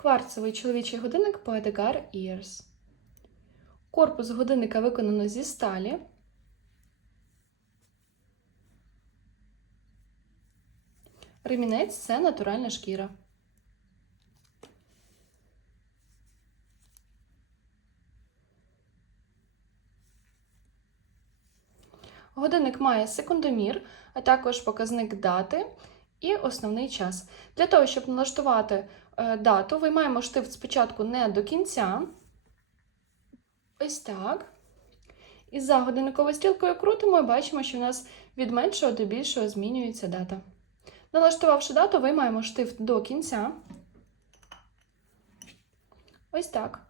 Кварцевий чоловічий годинник Poedegar Ears. Корпус годинника виконано зі сталі. Ремінець це натуральна шкіра. Годинник має секундомір, а також показник дати і основний час. Для того, щоб налаштувати е, дату, виймаємо штифт спочатку не до кінця. Ось так. І за годинниковою стрілкою крутимо і бачимо, що у нас від меншого до більшого змінюється дата. Налаштувавши дату, виймаємо штифт до кінця. Ось так.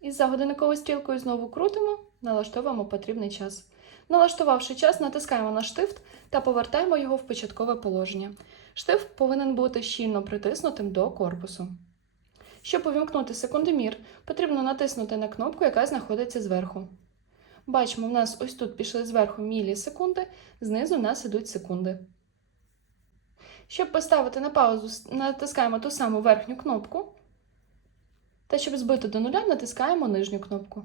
І за годинниковою стрілкою знову крутимо, налаштовуємо потрібний час. Налаштувавши час, натискаємо на штифт та повертаємо його в початкове положення. Штифт повинен бути щільно притиснутим до корпусу. Щоб увімкнути секундомір, потрібно натиснути на кнопку, яка знаходиться зверху. Бачимо, в нас ось тут пішли зверху мілісекунди, знизу в нас ідуть секунди. Щоб поставити на паузу, натискаємо ту саму верхню кнопку. Та щоб збити до нуля, натискаємо нижню кнопку.